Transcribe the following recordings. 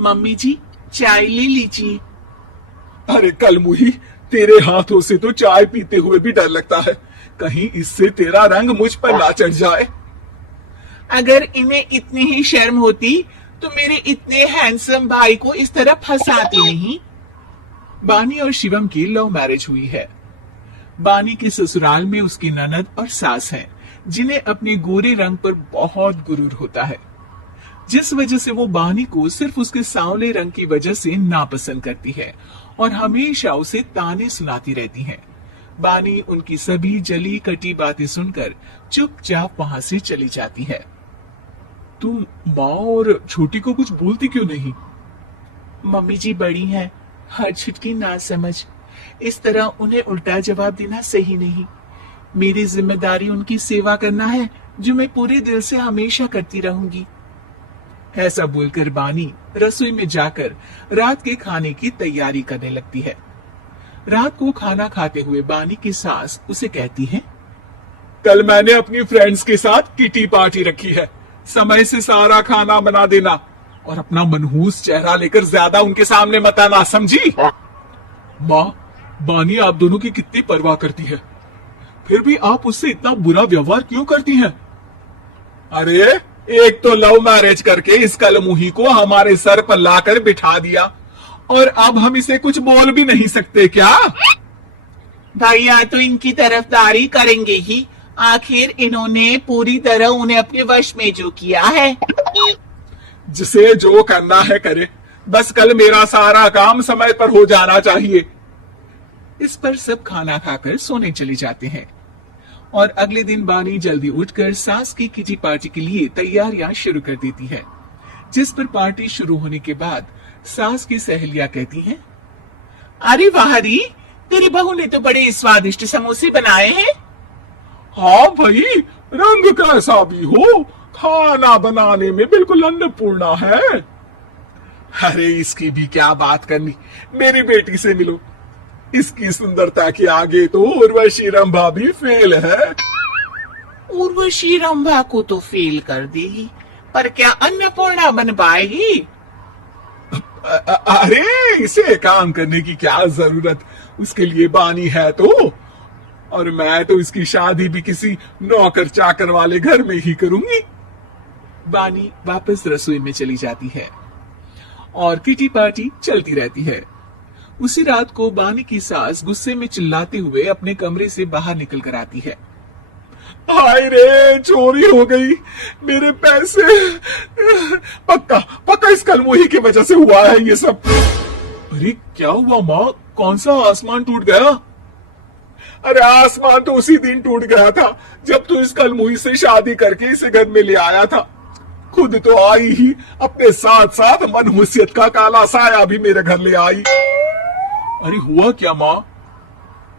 Mummy जी, चाय ले लीजिए। अरे कलमुही, तेरे हाथों से तो चाय पीते हुए भी डर लगता है, कहीं इससे तेरा रंग मुझ पर ना चढ़ जाए। अगर इन्हें इतनी ही शर्म होती तो मेरे इतने हैंडसम भाई को इस तरह फंसाती नहीं। बानी और शिवम की लव मैरिज हुई है। बानी के ससुराल में उसकी ननद और सास हैं, जिन्हें अपने गोरे रंग पर बहुत गुरूर होता है, जिस वजह से वो बानी को सिर्फ उसके सांवले रंग की वजह से नापसंद करती है और हमेशा उसे ताने सुनाती रहती है। बानी उनकी सभी जली कटी बातें सुनकर चुपचाप वहां से चली जाती है। तुम माँ और छोटी को कुछ बोलती क्यों नहीं? मम्मी जी बड़ी हैं, हर छुटकी ना समझ, इस तरह उन्हें उल्टा जवाब देना सही नहीं। मेरी जिम्मेदारी उनकी सेवा करना है, जो मैं पूरे दिल से हमेशा करती रहूंगी। ऐसा बोलकर बानी रसोई में जाकर रात के खाने की तैयारी करने लगती है। रात को खाना खाते हुए बानी की सास उसे कहती है, कल मैंने अपनी फ्रेंड्स के साथ किटी पार्टी रखी है, समय से सारा खाना बना देना और अपना मनहूस चेहरा लेकर ज्यादा उनके सामने मत आना, समझी? माँ, बानी आप दोनों की कितनी परवाह करती है, फिर भी आप उससे इतना बुरा व्यवहार क्यों करती हैं? अरे एक तो लव मैरिज करके इस कलमुही को हमारे सर पर लाकर बिठा दिया और अब हम इसे कुछ बोल भी नहीं सकते क्या? भैया तो इनकी तरफदारी करेंगे ही, आखिर इन्होंने पूरी तरह उन्हें अपने वश में जो किया है। जिसे जो करना है करे, बस कल मेरा सारा काम समय पर हो जाना चाहिए। इस पर सब खाना खाकर सोने चले जाते हैं और अगले दिन बानी जल्दी उठकर सास की किटी पार्टी के लिए तैयारियां शुरू कर देती है, जिस पर पार्टी शुरू होने के बाद सास की सहेलियां कहती हैं, अरे वाह री, तेरी बहू ने तो बड़े स्वादिष्ट समोसे बनाए हैं। हाँ भाई, रंग कैसा भी हो, खाना बनाने में बिल्कुल अन्नपूर्णा है। अरे इसकी भी क्या बात करनी, मेरी बेटी से मिलो, इसकी सुंदरता के आगे तो उर्वशी रंभा भी फेल है। उर्वशी रंभा को तो फेल कर देगी, पर क्या अन्नपूर्णा बन पाएगी? अरे इसे काम करने की क्या जरूरत, उसके लिए बानी है तो, और मैं तो इसकी शादी भी किसी नौकर चाकर वाले घर में ही करूंगी। बानी वापस रसोई में चली जाती है और किटी पार्टी चलती रहती है। उसी रात को बानी की सास गुस्से में चिल्लाते हुए अपने कमरे से बाहर निकल कर आती है। हाय रे, चोरी हो गई, मेरे पैसे, पक्का पक्का इस कलमुही की वजह से हुआ है ये सब। अरे क्या हुआ माँ, कौन सा आसमान टूट गया? अरे आसमान तो उसी दिन टूट गया था जब तू इस कलमुही से शादी करके इसे घर में ले आया था। खुद तो आई ही, अपने साथ साथ मनहूसियत का काला साया भी मेरे घर ले आई। अरे हुआ क्या माँ?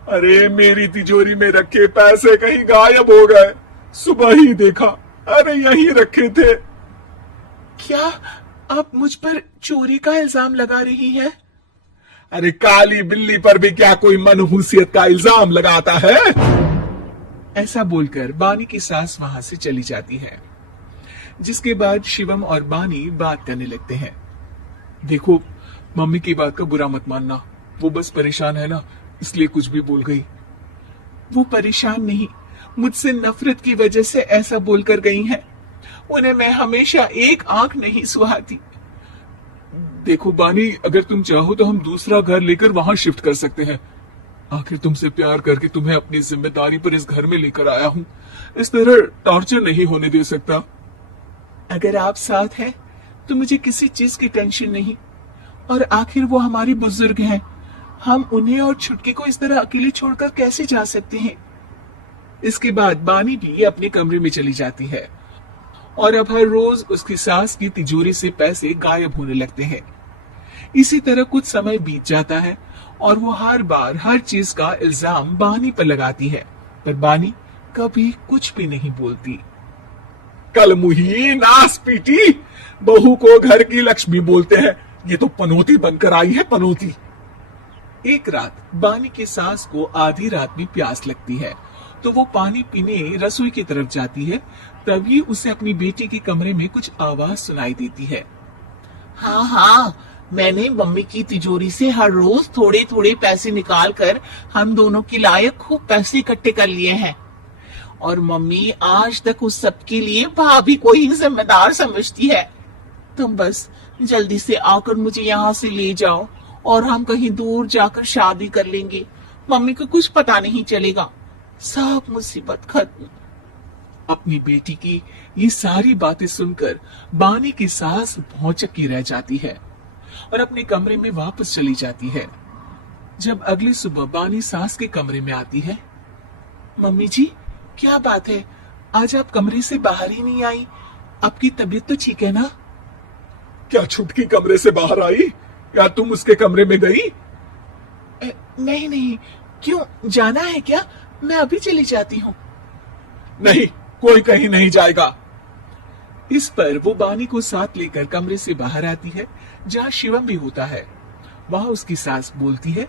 अरे मेरी तिजोरी में रखे पैसे कहीं गायब हो गए, सुबह ही देखा, अरे यहीं रखे थे। क्या आप मुझ पर चोरी का इल्जाम लगा रही हैं? अरे काली बिल्ली पर भी क्या कोई मनहूसियत का इल्जाम लगाता है? ऐसा बोलकर बानी की सास वहां से चली जाती है, जिसके बाद शिवम और बानी बात करने लगते हैं। देखो, मम्मी की बात का बुरा मत मानना, वो बस परेशान है ना, इसलिए कुछ भी बोल गई। वो परेशान नहीं, मुझसे नफरत की वजह से ऐसा बोलकर गई हैं। उन्हें मैं हमेशा एक आंख नहीं सुहाती। देखो बानी, अगर तुम चाहो तो हम दूसरा घर लेकर वहां शिफ्ट कर सकते हैं। आखिर तुमसे प्यार करके तुम्हें अपनी जिम्मेदारी पर इस घर में लेकर आया हूँ, इस तरह टॉर्चर नहीं होने दे सकता। अगर आप साथ हैं तो मुझे किसी चीज की टेंशन नहीं, और आखिर वो हमारे बुजुर्ग हैं, हम उन्हें और छुटकी को इस तरह अकेले छोड़कर कैसे जा सकते हैं? इसके बाद बानी भी अपने कमरे में चली जाती है और अब हर रोज उसकी सास की तिजोरी से पैसे गायब होने लगते हैं। इसी तरह कुछ समय बीत जाता है और वो हर बार हर चीज का इल्जाम बानी पर लगाती है, पर बानी कभी कुछ भी नहीं बोलती। कल मुही नास पीटी, बहू को घर की लक्ष्मी बोलते हैं, ये तो पनौती बनकर आई है, पनौती। एक रात बानी की सास को आधी रात में प्यास लगती है, तो वो पानी पीने रसोई की तरफ जाती है। तभी उसे अपनी बेटी के कमरे में कुछ आवाज सुनाई देती है। हाँ हाँ, मैंने मम्मी की तिजोरी से हर रोज थोड़े थोड़े पैसे निकाल कर हम दोनों के लायक खूब पैसे इकट्ठे कर लिए हैं। और मम्मी आज तक उस सब के लिए भाभी को ही जिम्मेदार समझती है। तुम बस जल्दी से आकर मुझे यहाँ से ले जाओ और हम कहीं दूर जाकर शादी कर लेंगे। मम्मी को कुछ पता नहीं चलेगा। सब मुसीबत खत्म। अपनी बेटी की ये सारी बातें सुनकर बानी की सास भौचक्की रह जाती है और अपने कमरे में वापस चली जाती है। जब अगली सुबह बानी सास के कमरे में आती है, मम्मी जी, क्या बात है? आज आप कमरे से बाहर ही नहीं आई। आपकी तबीयत तो ठीक है ना? क्या छुटकी कमरे से बाहर आई? क्या तुम उसके कमरे में गई? नहीं नहीं, क्यों, जाना है क्या? मैं अभी चली जाती हूँ। नहीं, कोई कहीं नहीं जाएगा। इस पर वो बानी को साथ लेकर कमरे से बाहर आती है, जहाँ शिवम भी होता है। वहां उसकी सास बोलती है,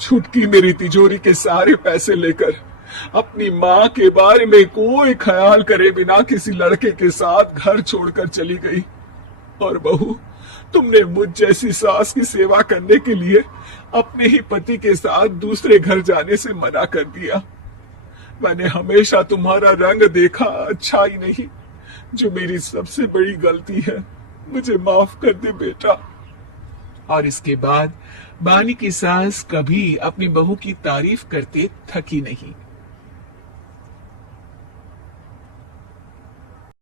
छुटकी मेरी तिजोरी के सारे पैसे लेकर अपनी माँ के बारे में कोई ख्याल करे बिना किसी लड़के के साथ घर छोड़कर चली गई। और बहू, तुमने मुझ जैसी सास की सेवा करने के लिए अपने ही पति के साथ दूसरे घर जाने से मना कर दिया। मैंने हमेशा तुम्हारा रंग देखा अच्छा ही नहीं, जो मेरी सबसे बड़ी गलती है। मुझे माफ कर दे बेटा। और इसके बाद बानी की सास कभी अपनी बहू की तारीफ करते थकी नहीं।